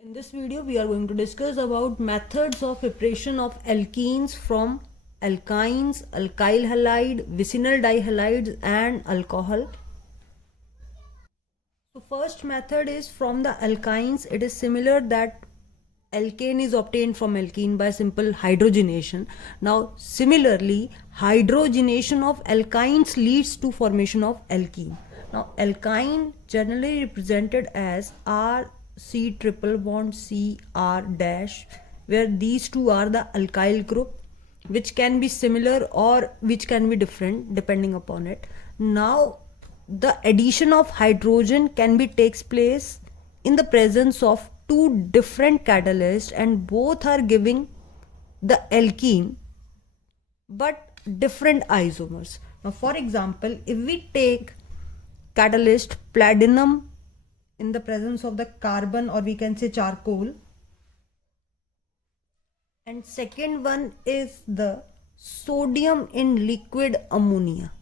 In this video, we are going to discuss about methods of preparation of alkenes from alkynes, alkyl halide, vicinal dihalides and alcohol. So first method is from the alkynes. It is similar that alkane is obtained from alkene by simple hydrogenation. Now similarly, hydrogenation of alkynes leads to formation of alkene. Now alkyne generally represented as R C triple bond C R dash, where these two are the alkyl group, which can be similar or which can be different depending upon it. Now the addition of hydrogen can be takes place in the presence of two different catalysts, and both are giving the alkene but different isomers. Now for example, if we take catalyst platinum in the presence of the carbon, or we can say charcoal, and second one is the sodium in liquid ammonia,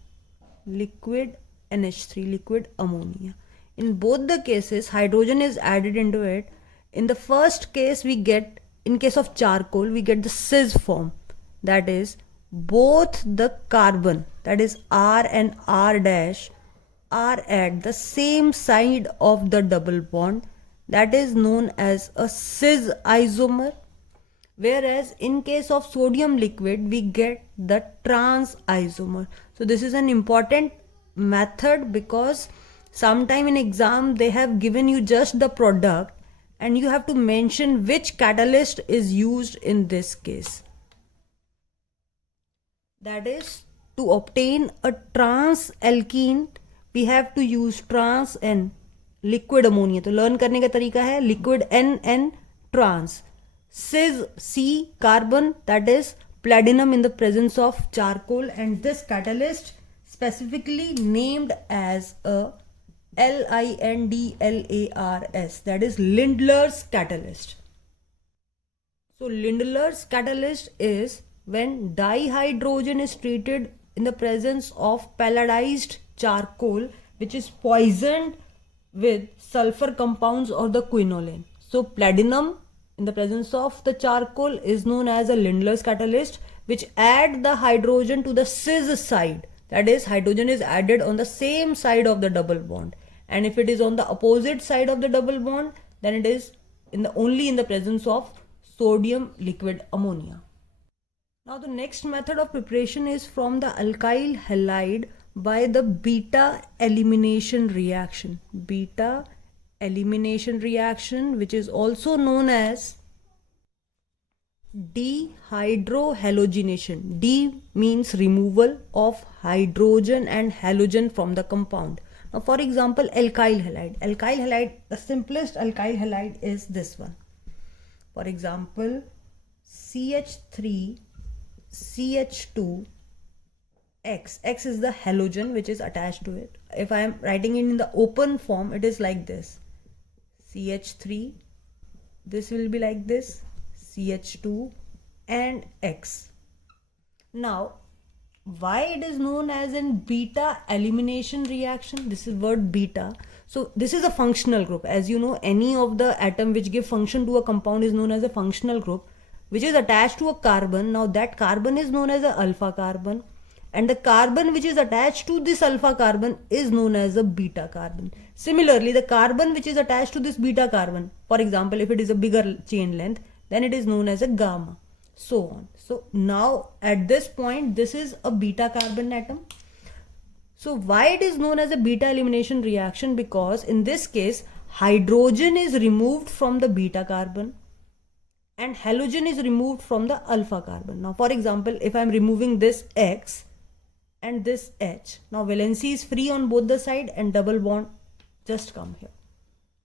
liquid NH3, liquid ammonia. In both the cases, hydrogen is added into it. In the first case, we get, in case of charcoal, we get the cis form, that is both the carbon, that is R and R dash, are at the same side of the double bond, that is known as a cis isomer. Whereas in case of sodium liquid, we get the trans isomer. So this is an important method because sometime in exam they have given you just the product and you have to mention which catalyst is used in this case. That is, to obtain a trans alkene, we have to use trans and liquid ammonia. तो learn करने का तरीका है liquid N and trans. Cis C carbon, that is platinum in the presence of charcoal, and this catalyst specifically named as a LINDLARS, that is Lindlar's catalyst. So Lindlar's catalyst is when dihydrogen is treated in the presence of palladized charcoal, which is poisoned with sulfur compounds or the quinoline. So platinum in the presence of the charcoal is known as a Lindlar's catalyst, which add the hydrogen to the cis side, that is hydrogen is added on the same side of the double bond, and if it is on the opposite side of the double bond, then it is only in the presence of sodium liquid ammonia. Now the next method of preparation is from the alkyl halide by the beta elimination reaction. Beta elimination reaction, which is also known as dehydrohalogenation. D means removal of hydrogen and halogen from the compound. Now for example, alkyl halide. Alkyl halide, the simplest alkyl halide is this one. For example, CH3 CH2 X. X is the halogen which is attached to it. If I am writing it in the open form, it is like this. CH3, this will be like this, CH2 and X. Now, why it is known as in beta elimination reaction? This is word beta. So this is a functional group. As you know, any of the atom which give function to a compound is known as a functional group, which is attached to a carbon. Now that carbon is known as a alpha carbon, and the carbon which is attached to this alpha carbon is known as a beta carbon. Similarly, the carbon which is attached to this beta carbon, for example, if it is a bigger chain length, then it is known as a gamma, so on. So now at this point, this is a beta carbon atom. So why it is known as a beta elimination reaction? Because in this case, hydrogen is removed from the beta carbon and halogen is removed from the alpha carbon. Now for example, if I am removing this X and this H, now valency is free on both the side and double bond just come here.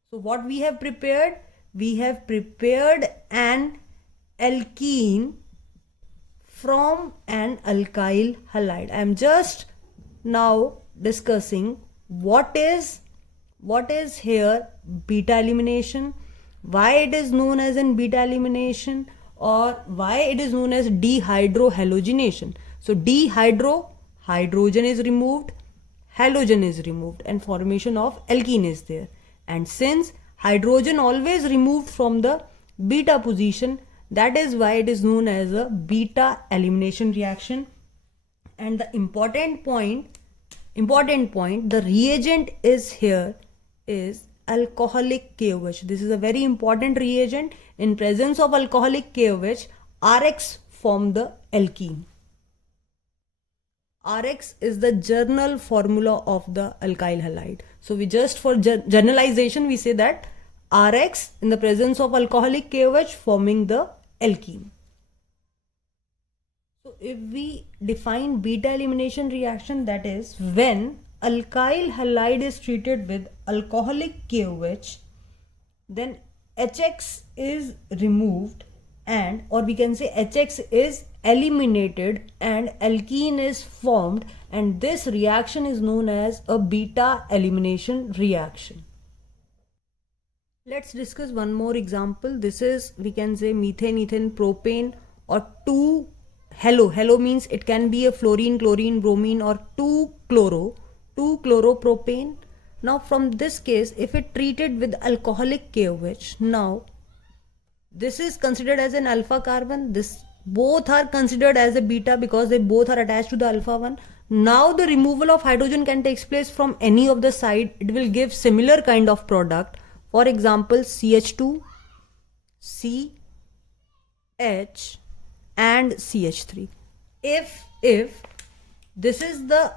So what we have prepared? We have prepared an alkene from an alkyl halide. I am just now discussing what is here beta elimination, why it is known as in beta elimination, or why it is known as dehydrohalogenation. So hydrogen is removed, halogen is removed, and formation of alkene is there. And since hydrogen always removed from the beta position. That is why it is known as a beta elimination reaction. And the important point, the reagent is here is alcoholic KOH. This is a very important reagent. In presence of alcoholic KOH, RX form the alkene. RX is the journal formula of the alkyl halide. So we just for generalization we say that RX in the presence of alcoholic KOH forming the alkene. So if we define beta elimination reaction, that is when alkyl halide is treated with alcoholic KOH, then HX is removed, and or we can say HX is eliminated and alkene is formed, and this reaction is known as a beta elimination reaction. Let's discuss one more example. This is, we can say, methane, ethane, propane, or 2-halo. Means it can be a fluorine, chlorine, bromine, or 2-chloropropane. Now from this case, if it treated with alcoholic KOH, now this is considered as an alpha carbon. This both are considered as a beta because they both are attached to the alpha one. Now the removal of hydrogen can take place from any of the side. It will give similar kind of product. For example, CH2, CH and CH3. If this is the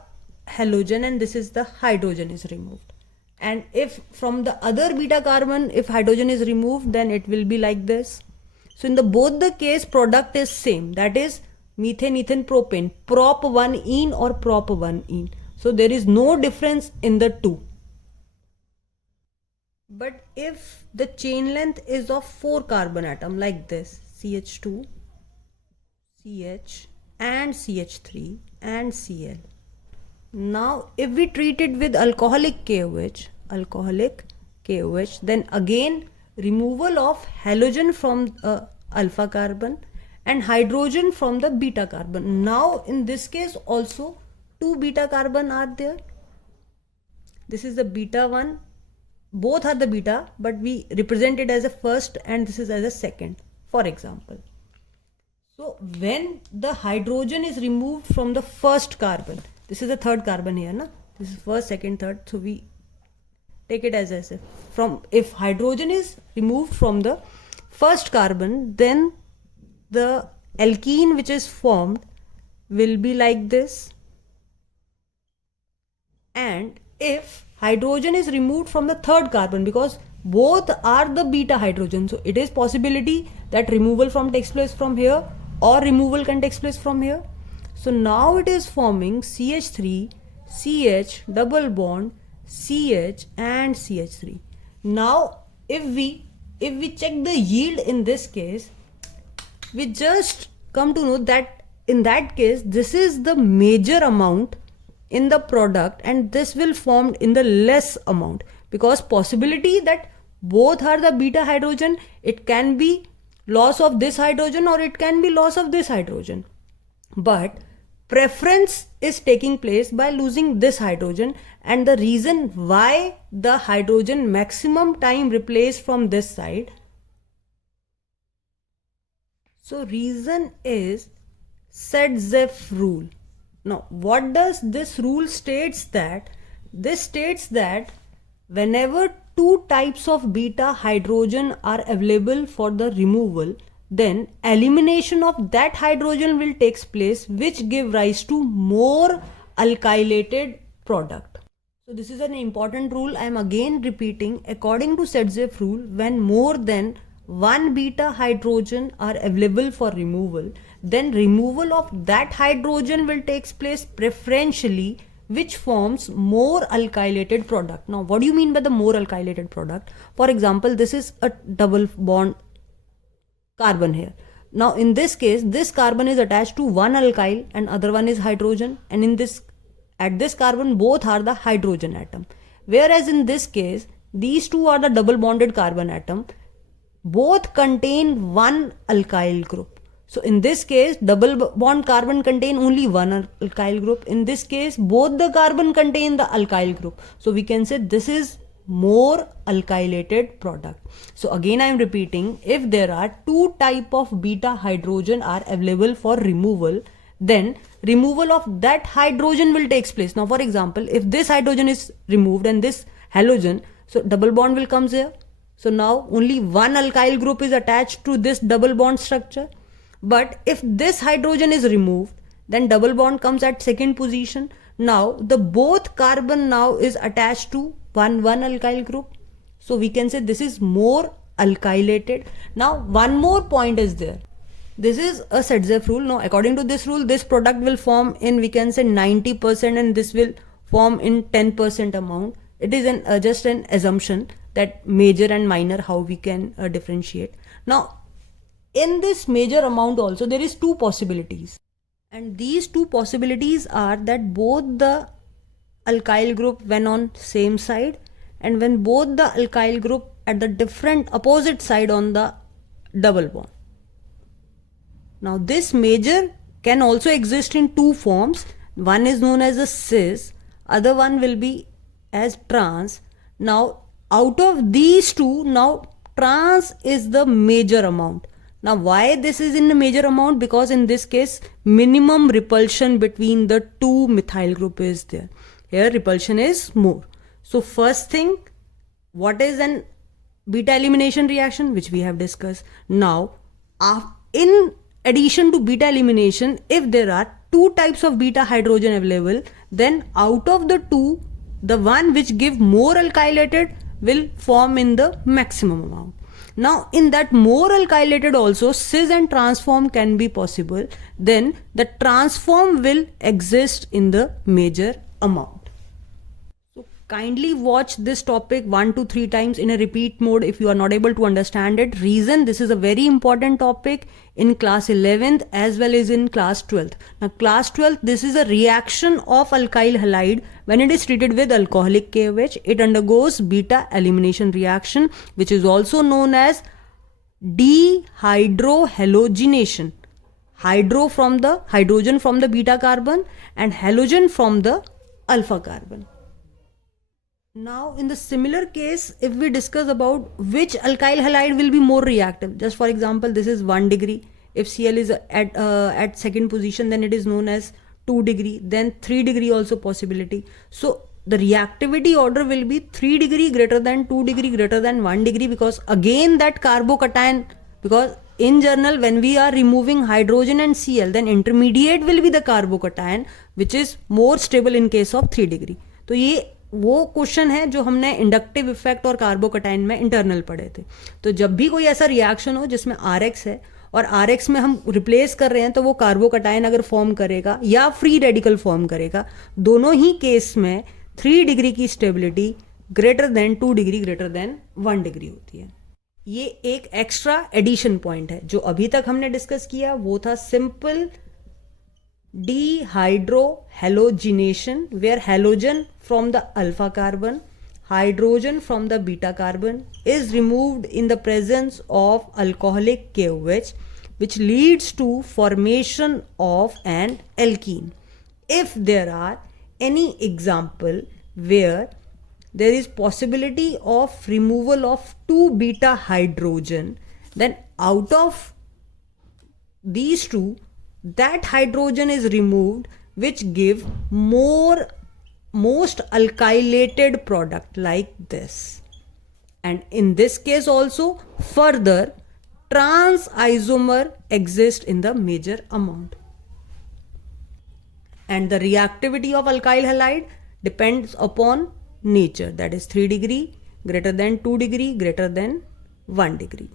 halogen and this is the hydrogen is removed, and if from the other beta carbon if hydrogen is removed, then it will be like this. So in the both the case product is same, that is methane, ethane, propane, prop 1 ene or prop 1 ene. So there is no difference in the two. But if the chain length is of 4 carbon atom like this, CH2, CH and CH3 and Cl. Now if we treat it with alcoholic KOH, then again removal of halogen from alpha carbon and hydrogen from the beta carbon. Now in this case also 2 beta carbon are there. This is the beta one. Both are the beta, but we represent it as a first and this is as a second, for example. So when the hydrogen is removed from the first carbon, this is the third carbon here, na? This is first, second, third. So we take it as a if hydrogen is removed from the first carbon, then the alkene which is formed will be like this. And if hydrogen is removed from the third carbon, because both are the beta hydrogen, so it is possibility that removal from takes place from here or removal can take place from here. So now it is forming CH3, CH, double bond, CH and CH3. Now if we check the yield in this case, we just come to know that in that case this is the major amount in the product and this will form in the less amount, because possibility that both are the beta hydrogen, it can be loss of this hydrogen or it can be loss of this hydrogen, but preference is taking place by losing this hydrogen. And the reason why the hydrogen maximum time replaced from this side, so reason is Sedgwick rule. Now what does this rule states? That this states that whenever 2 types of beta hydrogen are available for the removal, then elimination of that hydrogen will take place, which give rise to more alkylated product. So this is an important rule. I am again repeating. According to Sedgwick rule, when more than 1 beta hydrogen are available for removal, then removal of that hydrogen will take place preferentially, which forms more alkylated product. Now what do you mean by the more alkylated product? For example, this is a double bond carbon here. Now in this case, this carbon is attached to one alkyl and other one is hydrogen, and in this at this carbon both are the hydrogen atom, whereas in this case these two are the double bonded carbon atom, both contain one alkyl group. So in this case double bond carbon contain only one alkyl group. In this case both the carbon contain the alkyl group. So we can say this is more alkylated product. So again I am repeating, if there are two type of beta hydrogen are available for removal, then removal of that hydrogen will takes place. Now for example, if this hydrogen is removed and this halogen, so double bond will comes here. So now only one alkyl group is attached to this double bond structure. But if this hydrogen is removed, then double bond comes at second position. Now the both carbon now is attached to one alkyl group. So we can say this is more alkylated. Now one more point is there. This is a Sedzeff rule. Now according to this rule, this product will form in, we can say 90%, and this will form in 10% amount. It is just an assumption that major and minor, how we can differentiate. Now in this major amount also there is two possibilities, and these two possibilities are that both the alkyl group when on same side, and when both the alkyl group at the different opposite side on the double bond. Now this major can also exist in two forms. One is known as a cis, other one will be as trans. Now out of these two, now trans is the major amount. Now why this is in the major amount? Because in this case minimum repulsion between the two methyl group is there. Here repulsion is more. So first thing, what is an beta elimination reaction, which we have discussed. Now in addition to beta elimination, if there are two types of beta hydrogen available, then out of the two, the one which give more alkylated will form in the maximum amount. Now in that more alkylated also cis and transform can be possible. Then the transform will exist in the major amount. So kindly watch this topic 1 to 3 times in a repeat mode if you are not able to understand it. Reason, this is a very important topic in class 11th as well as in class 12th. Now class 12th, this is a reaction of alkyl halide. When it is treated with alcoholic KOH, it undergoes beta elimination reaction, which is also known as dehydrohalogenation. Hydro from the hydrogen from the beta carbon and halogen from the alpha carbon. Now in the similar case, if we discuss about which alkyl halide will be more reactive, just for example, this is 1 degree. If Cl is at second position, then it is known as 2 degree, then 3 degree also possibility. So the reactivity order will be 3 degree greater than 2 degree greater than 1 degree, because again that carbocation, because in general when we are removing hydrogen and Cl, then intermediate will be the carbocation which is more stable in case of 3 degree. तो ये वो question है जो हमने inductive effect और कार्बोकटाइन में internal पढ़े थे. तो जब भी कोई ऐसा रिएक्शन हो जिसमें RX है और RX में हम रिप्लेस कर रहे हैं, तो वो कार्बोकटाइन अगर फॉर्म करेगा या फ्री रेडिकल फॉर्म करेगा, दोनों ही केस में 3 डिग्री की stability greater than 2 degree greater than 1 degree होती है. ये एक एक्स्ट्रा एडिशन पॉइंट है. जो अभी तक हमने डिस्कस किया वो था simple dehydrohalogenation, where halogen from the alpha carbon, hydrogen from the beta carbon is removed in the presence of alcoholic KOH, which leads to formation of an alkene. If there are any example where there is possibility of removal of 2 beta hydrogen, then out of these two, that hydrogen is removed, which give most alkylated product like this. And in this case also further trans isomer exists in the major amount. And the reactivity of alkyl halide depends upon nature, that is 3 degree greater than 2 degree greater than 1 degree.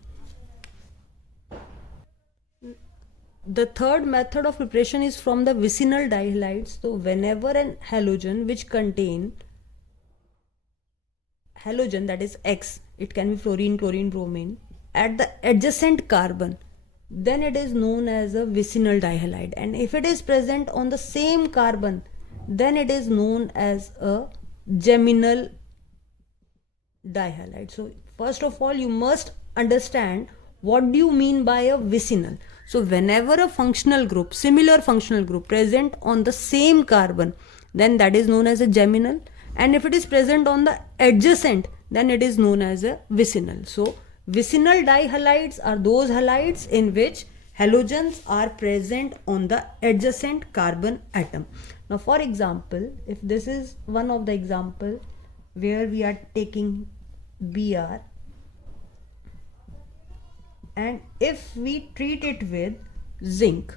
The third method of preparation is from the vicinal dihalides. So whenever an halogen which contain halogen, that is X, it can be fluorine, chlorine, bromine, at the adjacent carbon, then it is known as a vicinal dihalide. And if it is present on the same carbon, then it is known as a geminal dihalide. So first of all, you must understand what do you mean by a vicinal. So whenever a functional group, similar functional group present on the same carbon, then that is known as a geminal. And if it is present on the adjacent, then it is known as a vicinal. So vicinal dihalides are those halides in which halogens are present on the adjacent carbon atom. Now for example, if this is one of the example where we are taking Br, and if we treat it with zinc,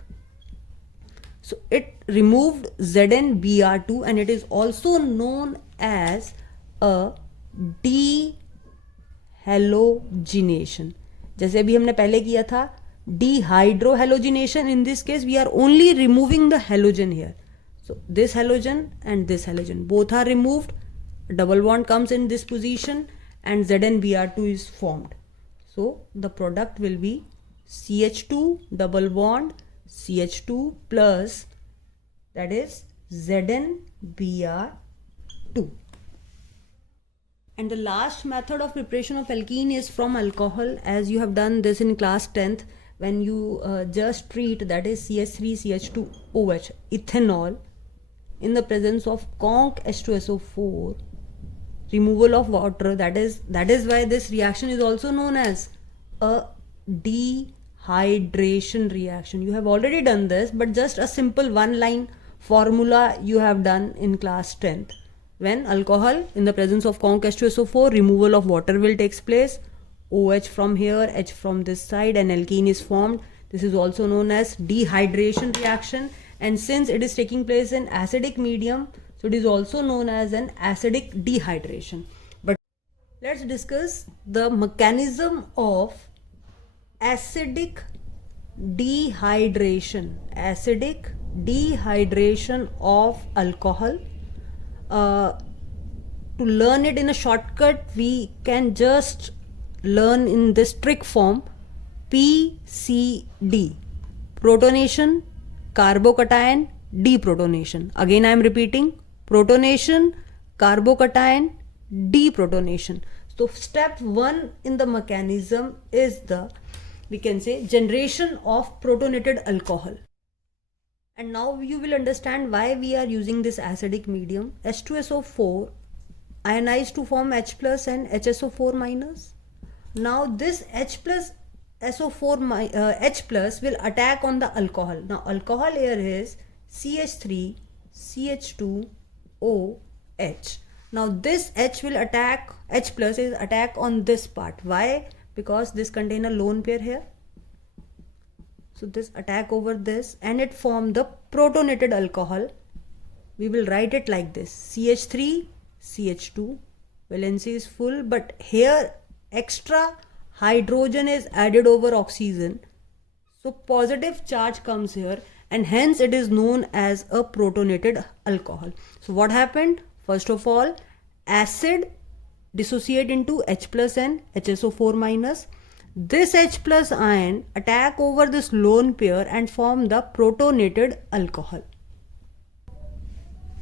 so it removed ZnBr2, and it is also known as a dehalogenation. जैसे अभी हमने पहले किया था dehydrohalogenation, in this case we are only removing the halogen here. So this halogen and this halogen both are removed, double bond comes in this position and ZnBr2 is formed. So the product will be CH2 double bond CH2 plus, that is ZnBr2. And the last method of preparation of alkene is from alcohol, as you have done this in class 10th when you just treat, that is CH3 CH2OH ethanol in the presence of conc H2SO4, removal of water. That is why this reaction is also known as a dehydration reaction. You have already done this, but just a simple one line formula you have done in class 10th. When alcohol in the presence of conc H2SO4, removal of water will take place, OH from here, H from this side, and alkene is formed. This is also known as dehydration reaction, and since it is taking place in acidic medium, so it is also known as an acidic dehydration. But let's discuss the mechanism of acidic dehydration. Acidic dehydration of alcohol. To learn it in a shortcut, we can just learn in this trick form: PCD, protonation, carbocation, deprotonation. Again I am repeating: protonation, carbocation, deprotonation. So step 1 in the mechanism is the, we can say, generation of protonated alcohol. And now you will understand why we are using this acidic medium. H2SO4 ionized to form H plus and HSO4 minus. Now this H plus H plus will attack on the alcohol. Now alcohol here is CH3 CH2OH. Now this H will attack, H plus is attack on this part. Why? Because this contain a lone pair here. So this attack over this and it form the protonated alcohol. We will write it like this: CH3 CH2, valency is full, but here extra hydrogen is added over oxygen. So positive charge comes here, and hence it is known as a protonated alcohol. So what happened? First of all, acid dissociate into H plus and HSO4 minus. This H plus ion attack over this lone pair and form the protonated alcohol.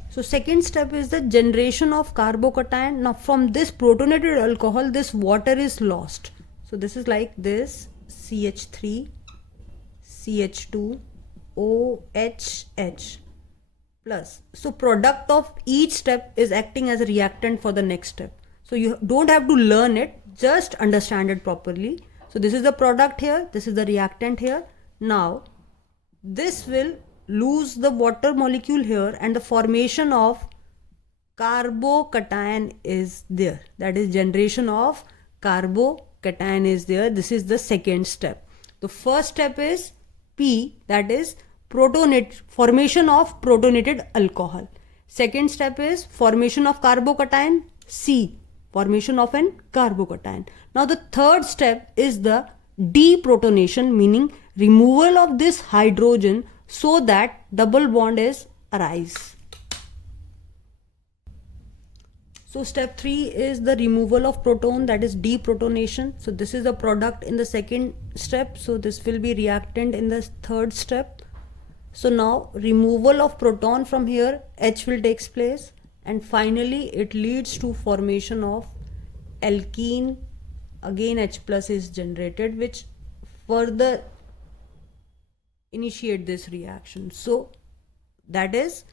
So second step is the generation of carbocation. Now from this protonated alcohol, this water is lost. So this is like this: CH3 CH2 OHH plus. So product of each step is acting as a reactant for the next step. So you don't have to learn it, just understand it properly. So this is the product here, this is the reactant here. Now this will lose the water molecule here and the formation of carbocation is there. That is, generation of carbocation is there. This is the second step. The first step is P, that is formation of protonated alcohol. Second step is formation of carbocation. C, formation of an carbocation. Now the third step is the deprotonation, meaning removal of this hydrogen so that double bond is arise. So step 3 is the removal of proton, that is deprotonation. So this is the product in the second step. So this will be reactant in the third step. So now removal of proton from here, H will takes place, and finally it leads to formation of alkene. Again H plus is generated, which further initiate this reaction. So that is,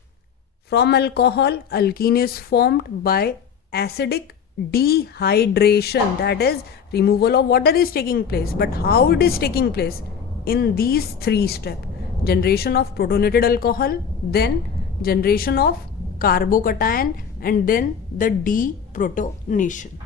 from alcohol alkene is formed by acidic dehydration, that is removal of water, is taking place. But how it is taking place? In these three steps: generation of protonated alcohol, then generation of carbocation, and then the deprotonation.